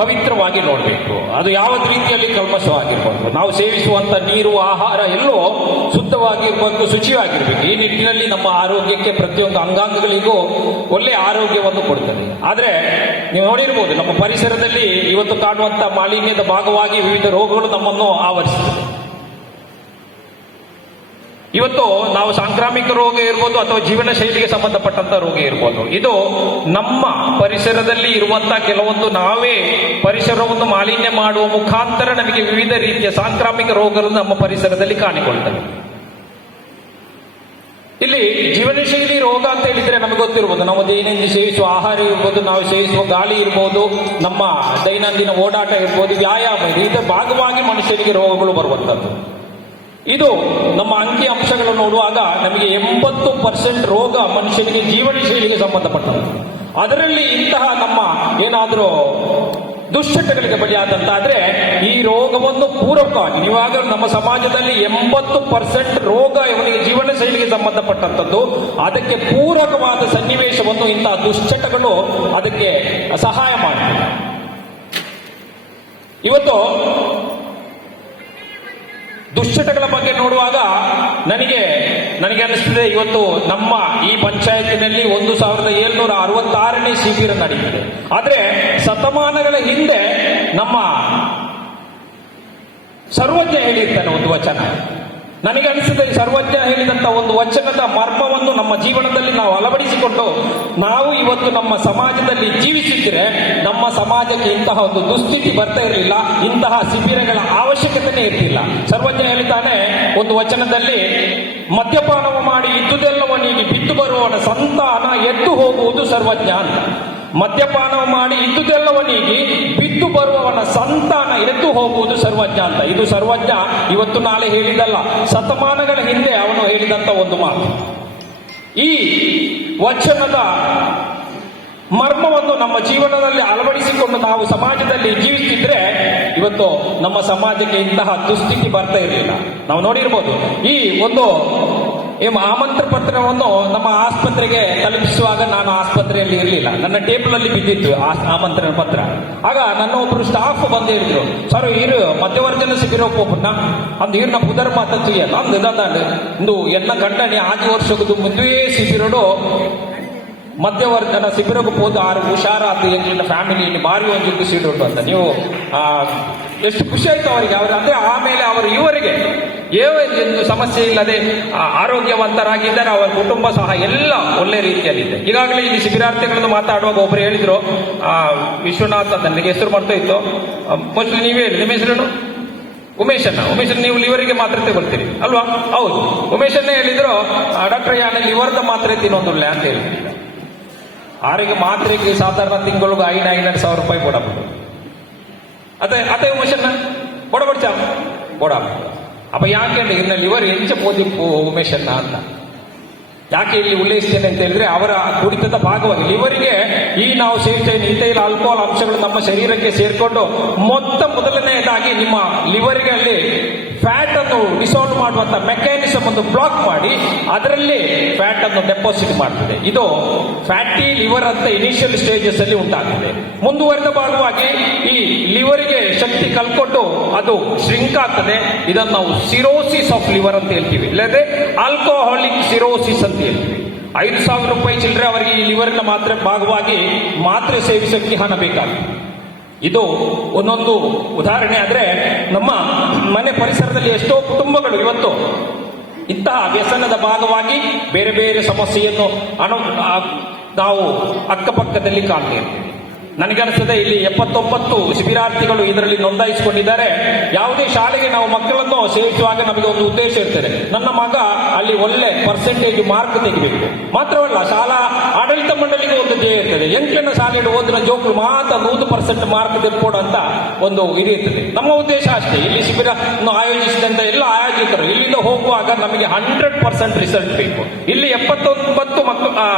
ಪವಿತ್ರವಾಗಿ ನೋಡಬೇಕು. ಅದು ಯಾವ ರೀತಿಯಲ್ಲಿ ಕಲ್ಮಶವಾಗಿರ್ಬೋದು. ನಾವು ಸೇವಿಸುವಂತ ನೀರು, ಆಹಾರ ಎಲ್ಲೋ ಶುದ್ಧವಾಗಿರ್ಬೇಕು, ಶುಚಿಯಾಗಿರ್ಬೇಕು. ಈ ನಿಟ್ಟಿನಲ್ಲಿ ನಮ್ಮ ಆರೋಗ್ಯಕ್ಕೆ ಪ್ರತಿಯೊಂದು ಅಂಗಾಂಗಗಳಿಗೂ ಒಳ್ಳೆಯ ಆರೋಗ್ಯವನ್ನು ಕೊಡ್ತದೆ. ಆದ್ರೆ ನೀವು ನೋಡಿರ್ಬೋದು, ನಮ್ಮ ಪರಿಸರದಲ್ಲಿ ಇವತ್ತು ಕಾಣುವಂತ ಮಾಲಿನ್ಯದ ಭಾಗವಾಗಿ ವಿವಿಧ ರೋಗಗಳು ನಮ್ಮನ್ನು ಆವರಿಸುತ್ತದೆ. ಇವತ್ತು ನಾವು ಸಾಂಕ್ರಾಮಿಕ ರೋಗ ಇರ್ಬೋದು ಅಥವಾ ಜೀವನ ಶೈಲಿಗೆ ಸಂಬಂಧಪಟ್ಟಂತ ರೋಗ ಇರ್ಬೋದು, ಇದು ನಮ್ಮ ಪರಿಸರದಲ್ಲಿ ಇರುವಂತಹ ಕೆಲವೊಂದು ನಾವೇ ಪರಿಸರವನ್ನು ಮಾಲಿನ್ಯ ಮಾಡುವ ಮುಖಾಂತರ ನಮಗೆ ವಿವಿಧ ರೀತಿಯ ಸಾಂಕ್ರಾಮಿಕ ರೋಗಗಳು ನಮ್ಮ ಪರಿಸರದಲ್ಲಿ ಕಾಣಿಕೊಳ್ತವೆ. ಇಲ್ಲಿ ಜೀವನ ಶೈಲಿ ರೋಗ ಅಂತ ಹೇಳಿದ್ರೆ ನಮಗೆ ಗೊತ್ತಿರ್ಬೋದು, ನಾವು ದೈನಂದಿನ ಸೇವಿಸುವ ಆಹಾರ ಇರ್ಬೋದು, ನಾವು ಸೇವಿಸುವ ಗಾಳಿ ಇರ್ಬೋದು, ನಮ್ಮ ದೈನಂದಿನ ಓಡಾಟ ಇರ್ಬೋದು, ವ್ಯಾಯಾಮ ಇದೆ. ಇದರ ಭಾಗವಾಗಿ ಮನುಷ್ಯನಿಗೆ ರೋಗಗಳು ಬರುವಂತದ್ದು. ಇದು ನಮ್ಮ ಅಂಕಿ ಅಂಶಗಳು ನೋಡುವಾಗ ನಮಗೆ 80% ರೋಗ ಮನುಷ್ಯನಿಗೆ ಜೀವನ ಶೈಲಿಗೆ ಸಂಬಂಧಪಟ್ಟದ್ದು. ಅದರಲ್ಲಿ ಇಂತಹ ನಮ್ಮ ಏನಾದರೂ ದುಶ್ಚಟಗಳಿಗೆ ಬಲಿಯಾದಂತಾದ್ರೆ ಈ ರೋಗವನ್ನು ಪೂರಕವಾಗಿ, ಇವಾಗ ನಮ್ಮ ಸಮಾಜದಲ್ಲಿ 80% ರೋಗ ಇವನಿಗೆ ಜೀವನ ಶೈಲಿಗೆ ಸಂಬಂಧಪಟ್ಟಂಥದ್ದು. ಅದಕ್ಕೆ ಪೂರಕವಾದ ಸನ್ನಿವೇಶವನ್ನು ಇಂತಹ ದುಶ್ಚಟಗಳು ಅದಕ್ಕೆ ಸಹಾಯ ಮಾಡ್ತದೆ. ಇವತ್ತು ದುಶ್ಚಟಗಳ ಬಗ್ಗೆ ನೋಡುವಾಗ ನನಗೆ ಅನಿಸ್ತದೆ, ಇವತ್ತು ನಮ್ಮ ಈ ಪಂಚಾಯತಿನಲ್ಲಿ 1766ನೇ ಶಿಬಿರ ನಡೆಯುತ್ತೆ. ಆದ್ರೆ ಶತಮಾನಗಳ ಹಿಂದೆ ನಮ್ಮ ಸರ್ವಜ್ಞ ಹೇಳಿರ್ತಾನೆ ಒಂದು ವಚನ. ನನಗೆ ಅನಿಸಿದೆ, ಸರ್ವಜ್ಞ ಹೇಳಿದಂತ ಒಂದು ವಚನದ ಮರ್ಮವನ್ನು ನಮ್ಮ ಜೀವನದಲ್ಲಿ ನಾವು ಅಳವಡಿಸಿಕೊಂಡು ನಾವು ಇವತ್ತು ನಮ್ಮ ಸಮಾಜದಲ್ಲಿ ಜೀವಿಸಿದ್ರೆ ನಮ್ಮ ಸಮಾಜಕ್ಕೆ ಇಂತಹ ಒಂದು ದುಸ್ಥಿತಿ ಬರ್ತಾ ಇರಲಿಲ್ಲ, ಇಂತಹ ಶಿಬಿರಗಳ ಅವಶ್ಯಕತೆನೇ ಇರಲಿಲ್ಲ. ಸರ್ವಜ್ಞ ಹೇಳಿದ್ದಾನೆ ಒಂದು ವಚನದಲ್ಲಿ, ಮದ್ಯಪಾನವ ಮಾಡಿ ಇದ್ದುದೆಲ್ಲವನಿಗೆ ಬಿದ್ದು ಬರುವವನ ಸಂತಾನ ಎದ್ದು ಹೋಗುವುದು ಸರ್ವಜ್ಞ ಅಂತ. ಮದ್ಯಪಾನವ ಮಾಡಿ ಇದ್ದುದೆಲ್ಲವನಿಗೆ ಬಿದ್ದು ಬರುವವನ ಸಂತಾನ ಎದ್ದು ಹೋಗುವುದು ಸರ್ವಜ್ಞ ಅಂತ. ಇದು ಸರ್ವಜ್ಞ ಇವತ್ತು ನಾಳೆ ಹೇಳಿದಲ್ಲ, ಶತಮಾನಗಳ ಹಿಂದೆ ಅವನು ಹೇಳಿದಂತ ಒಂದು ಮಾತು. ಈ ವಚನದ ಮರ್ಮವನ್ನು ನಮ್ಮ ಜೀವನದಲ್ಲಿ ಅಳವಡಿಸಿಕೊಂಡು ನಾವು ಸಮಾಜದಲ್ಲಿ ಜೀವಿಸಿದ್ರೆ ಇವತ್ತು ನಮ್ಮ ಸಮಾಜಕ್ಕೆ ಇಂತಹ ದುಸ್ಥಿತಿ ಬರ್ತಾ ಇರಲಿಲ್ಲ. ನಾವು ನೋಡಿರ್ಬೋದು, ಈ ಒಂದು ಆಮಂತ್ರಣ ಪತ್ರವನ್ನು ನಮ್ಮ ಆಸ್ಪತ್ರೆಗೆ ತಲುಪಿಸುವಾಗ ನಾನು ಆಸ್ಪತ್ರೆಯಲ್ಲಿ ಇರಲಿಲ್ಲ, ನನ್ನ ಟೇಬಲ್ ಅಲ್ಲಿ ಬಿದ್ದಿತ್ತು ಆಮಂತ್ರಣ ಪತ್ರ. ಆಗ ನನ್ನ ಒಬ್ರು ಸ್ಟಾಫ್ ಬಂದು ಹೇಳಿದ್ರು, ಸರ್ ಇರು ಮಧ್ಯವರ್ಜನ ಶಿಬಿರ ಹೋಗ್ಬಿಟ್ಟ ಅಂದ್ ಇರ್ನ ಪುದರ್ ಮಾತಂತೀಯ ನಂದು ಇದಾಂಡು ಇಂದು ಎನ್ನ ಗಂಡನಿ 5 ವರ್ಷದ್ದು ಮದುವೆ ಶಿಬಿರಡು ಮಧ್ಯವರ್ಜನ ಶಿಬಿರಕ್ಕೆ ಹೋದ 6 ಹುಷಾರಾದ ಎಂಜಿನ ಫ್ಯಾಮಿಲಿಯಲ್ಲಿ ಭಾರಿ ಒಂದು ಸೀಟ್ ಉಂಟು ಅಂತ. ನೀವು ಎಷ್ಟು ಖುಷಿ ಆಯ್ತು ಅವರಿಗೆ. ಅಂದ್ರೆ ಆಮೇಲೆ ಅವರು ಇವರಿಗೆ ಏನು ಸಮಸ್ಯೆ ಇಲ್ಲದೆ ಆರೋಗ್ಯವಂತರಾಗಿದ್ದಾರೆ, ಅವರ ಕುಟುಂಬ ಸಹ ಎಲ್ಲ ಒಳ್ಳೆ ರೀತಿಯಲ್ಲಿದೆ. ಈಗಾಗಲೇ ಇಲ್ಲಿ ಶಿಬಿರಾರ್ಥಿಗಳನ್ನು ಮಾತಾಡುವಾಗ ಒಬ್ಬರು ಹೇಳಿದ್ರು, ವಿಶ್ವನಾಥ್ ಅಂತ, ನನಗೆ ಹೆಸರು ಮಾಡ್ತಾ ಇತ್ತು, ಮೋಸ್ಟ್ಲಿ ನೀವೇ ಹೇಳಿ, ನಿಮ್ಮ ಹೆಸರು ಉಮೇಶನ್ನ ನೀವು ಲಿವರಿಗೆ ಮಾತ್ರೆ ತಗೊಳ್ತೀರಿ ಅಲ್ವಾ? ಹೌದು, ಉಮೇಶನ್ನೇ ಹೇಳಿದ್ರು, ಡಾಕ್ಟರ್ ಯಾನ ಲಿವರ್ದ ಮಾತ್ರೆ ತಿನ್ನೋದಿಲ್ಲ ಅಂತ ಹೇಳಿದ್ರು. ಆರಿಗೆ ಮಾತ್ರೆಗೆ ಸಾಧಾರಣ ತಿಂಗಳಿಗೆ 5,000 ರೂಪಾಯಿ ಕೊಡಬಹುದು. ಅದೇ ಉಮೇಶನ್ನ ಕೊಡಬಡ್ಚ ಕೊಡಬಹುದು. ಅಪ್ಪ ಯಾಕೆ ಇನ್ನ ಲಿವರ್ ಎಂಚ ಪೋದಿಪ್ಪು ಉಮೇಶನ್ನ ಅಂತ ಯಾಕೆ ಇಲ್ಲಿ ಉಲ್ಲೇಖಿಸ್ತೇನೆ ಅಂತ ಹೇಳಿದ್ರೆ, ಅವರ ಕುಡಿತದ ಭಾಗವಾಗಿ ಲಿವರಿಗೆ ಈ ನಾವು ಸೇರ್ತೇವೆ ಇಂತೈಲ ಆಲ್ಕೋಹಾಲ್ ಅಂಶಗಳು ನಮ್ಮ ಶರೀರಕ್ಕೆ ಸೇರ್ಕೊಂಡು ಮೊದಲನೆಯದಾಗಿ ನಿಮ್ಮ ಲಿವರ್ಗೆ ಅಲ್ಲಿ ಫ್ಯಾಟ್ ಅನ್ನು ಡಿಸಾಲ್ವ್ ಮಾಡುವಂತ ಮೆಕ್ಯಾನಿಸಮ್ ಅನ್ನು ಬ್ಲಾಕ್ ಮಾಡಿ ಅದರಲ್ಲಿ ಫ್ಯಾಟ್ ಅನ್ನು ಡೆಪಾಸಿಟ್ ಮಾಡ್ತದೆ. ಇದು ಫ್ಯಾಟಿ ಲಿವರ್ ಅಂತ ಇನಿಷಿಯಲ್ ಸ್ಟೇಜಸ್ ಅಲ್ಲಿ ಉಂಟಾಗ್ತದೆ. ಮುಂದುವರೆದ ಭಾಗವಾಗಿ ಈ ಲಿವರಿಗೆ ಶಕ್ತಿ ಕಲ್ಕೊಂಡು ಅದು ಶ್ರಿಂಕ್ ಆಗ್ತದೆ. ಇದನ್ನು ನಾವು ಸಿರೋಸಿಸ್ ಆಫ್ ಲಿವರ್ ಅಂತ ಹೇಳ್ತೀವಿ, ಇಲ್ಲದೆ ಆಲ್ಕೋಹಾಲಿಕ್ ಸಿರೋಸಿಸ್ ಅಂತ ಹೇಳ್ತೀವಿ. 5,000 ರೂಪಾಯಿ ಚಿಲ್ಲರೆ ಅವರಿಗೆ ಈ ಲಿವರ್ನ ಮಾತ್ರೆ ಭಾಗವಾಗಿ ಮಾತ್ರೆ ಸೇವಿಸಕ್ಕೆ ಹಣ ಬೇಕಾಗ್ತದೆ. ಇದು ಒಂದೊಂದು ಉದಾಹರಣೆ. ಆದ್ರೆ ನಮ್ಮ ಮನೆ ಪರಿಸರದಲ್ಲಿ ಎಷ್ಟೋ ಕುಟುಂಬಗಳು ಇವತ್ತು ಇಂತಹ ವ್ಯಸನದ ಭಾಗವಾಗಿ ಬೇರೆ ಬೇರೆ ಸಮಸ್ಯೆಯನ್ನು ನಾವು ಅಕ್ಕಪಕ್ಕದಲ್ಲಿ ಕಾಣ್ತೇವೆ. ನನಗನ್ನಿಸ್ತದೆ ಇಲ್ಲಿ 79 ಶಿಬಿರಾರ್ಥಿಗಳು ಇದರಲ್ಲಿ ನೋಂದಾಯಿಸಿಕೊಂಡಿದ್ದಾರೆ. ಯಾವುದೇ ಶಾಲೆಗೆ ನಾವು ಮಕ್ಕಳನ್ನು ಸೇರಿಸುವಾಗ ನಮಗೆ ಒಂದು ಉದ್ದೇಶ ಇರ್ತದೆ, ನನ್ನ ಮಗ ಅಲ್ಲಿ ಒಳ್ಳೆ ಪರ್ಸೆಂಟೇಜ್ ಮಾರ್ಕ್ ತೆಗಿಬೇಕು. ಮಾತ್ರವಲ್ಲ, ಶಾಲಾ ಆಡಳಿತ ಮಂಡಳಿಗೆ ಒಂದು ಧ್ಯೇಯ ಇರ್ತದೆ, ಎಂಟನೇ ಶಾಲೆಗೆ ಓದಿನ ಜೋಕುಲು ಮಾತ್ರ 100% ಮಾರ್ಕ್ ತೆಗೆದುಕೊಡು ಅಂತ ಒಂದು ಇದು ಇರ್ತದೆ. ನಮ್ಮ ಉದ್ದೇಶ ಅಷ್ಟೇ. ಇಲ್ಲಿ ಶಿಬಿರ ಆಯೋಜಿಸಿದಂತ ಎಲ್ಲ ಆಯೋಜಕರು ಇಲ್ಲಿಂದ ಹೋಗುವಾಗ ನಮಗೆ 100% ರಿಸಲ್ಟ್ ಬೇಕು. ಇಲ್ಲಿ 79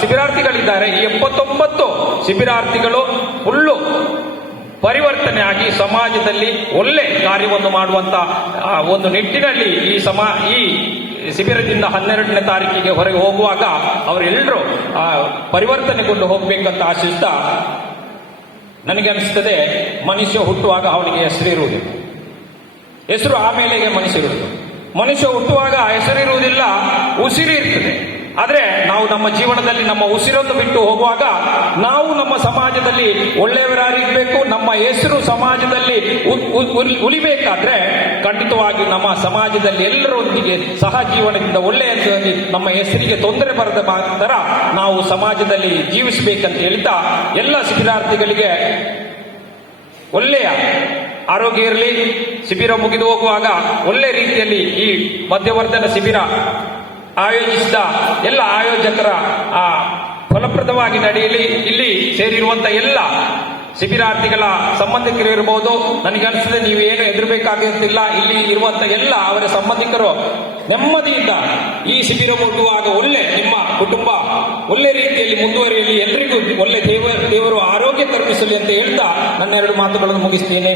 ಶಿಬಿರಾರ್ಥಿಗಳಿದ್ದಾರೆ. ಈ 79 ಶಿಬಿರಾರ್ಥಿಗಳು ಫುಲ್ಲು ಪರಿವರ್ತನೆ ಆಗಿ ಸಮಾಜದಲ್ಲಿ ಒಳ್ಳೆ ಕಾರ್ಯವನ್ನು ಮಾಡುವಂತ ಒಂದು ನಿಟ್ಟಿನಲ್ಲಿ ಈ ಶಿಬಿರದಿಂದ 12ನೇ ತಾರೀಕಿಗೆ ಹೊರಗೆ ಹೋಗುವಾಗ ಅವರೆಲ್ಲರೂ ಪರಿವರ್ತನೆಗೊಂಡು ಹೋಗ್ಬೇಕಂತ ಆಶಿಸ್ತಾ ನನಗೆ ಅನಿಸ್ತದೆ ಮನುಷ್ಯ ಹುಟ್ಟುವಾಗ ಅವನಿಗೆ ಹೆಸರಿರುವುದಿಲ್ಲ, ಹೆಸರು ಆಮೇಲೆಗೆ ಮನುಷ್ಯ ಇರುವುದು. ಮನುಷ್ಯ ಹುಟ್ಟುವಾಗ ಹೆಸರಿರುವುದಿಲ್ಲ, ಉಸಿರು ಇರ್ತದೆ. ಆದ್ರೆ ನಾವು ನಮ್ಮ ಜೀವನದಲ್ಲಿ ನಮ್ಮ ಉಸಿರನ್ನು ಬಿಟ್ಟು ಹೋಗುವಾಗ ನಾವು ನಮ್ಮ ಸಮಾಜದಲ್ಲಿ ಒಳ್ಳೆಯವರಾಗಿರ್ಬೇಕು, ನಮ್ಮ ಹೆಸರು ಸಮಾಜದಲ್ಲಿ ಉಳಿಬೇಕಾದ್ರೆ ಖಂಡಿತವಾಗಿ ನಮ್ಮ ಸಮಾಜದಲ್ಲಿ ಎಲ್ಲರೊಂದಿಗೆ ಸಹ ಜೀವನದಿಂದ ಒಳ್ಳೆಯದಾಗಿ ನಮ್ಮ ಹೆಸರಿಗೆ ತೊಂದರೆ ಬರದ ತರ ನಾವು ಸಮಾಜದಲ್ಲಿ ಜೀವಿಸಬೇಕಂತ ಹೇಳ್ತಾ ಎಲ್ಲ ಶಿಬಿರಾರ್ಥಿಗಳಿಗೆ ಒಳ್ಳೆಯ ಆರೋಗ್ಯ ಇರಲಿ. ಶಿಬಿರ ಮುಗಿದು ಹೋಗುವಾಗ ಒಳ್ಳೆ ರೀತಿಯಲ್ಲಿ ಈ ಮಧ್ಯವರ್ಧನ ಶಿಬಿರ ಆಯೋಜಿಸಿದ ಎಲ್ಲ ಆಯೋಜಕರ ಫಲಪ್ರದವಾಗಿ ನಡೆಯಲಿ. ಇಲ್ಲಿ ಸೇರಿರುವಂತ ಎಲ್ಲ ಶಿಬಿರಾರ್ಥಿಗಳ ಸಂಬಂಧಿಕರು ಇರಬಹುದು. ನನಗೆ ಅನಿಸ್ತದೆ ನೀವೇನು ಹೆದರಬೇಕಾಗಿರ್ತಿಲ್ಲ. ಇಲ್ಲಿ ಇರುವಂತ ಎಲ್ಲ ಅವರ ಸಂಬಂಧಿಕರು ನೆಮ್ಮದಿಯಿಂದ ಈ ಶಿಬಿರ ಮುಗಿಯುವಾಗ ಒಳ್ಳೆ ನಿಮ್ಮ ಕುಟುಂಬ ಒಳ್ಳೆ ರೀತಿಯಲ್ಲಿ ಮುಂದುವರಿಯಲಿ, ಎಲ್ರಿಗೂ ಒಳ್ಳೆ ದೇವರು ಆರೋಗ್ಯ ಕರುಣಿಸಲಿ ಅಂತ ಹೇಳ್ತಾ ನನ್ನ 2 ಮಾತುಗಳನ್ನು ಮುಗಿಸ್ತೇನೆ.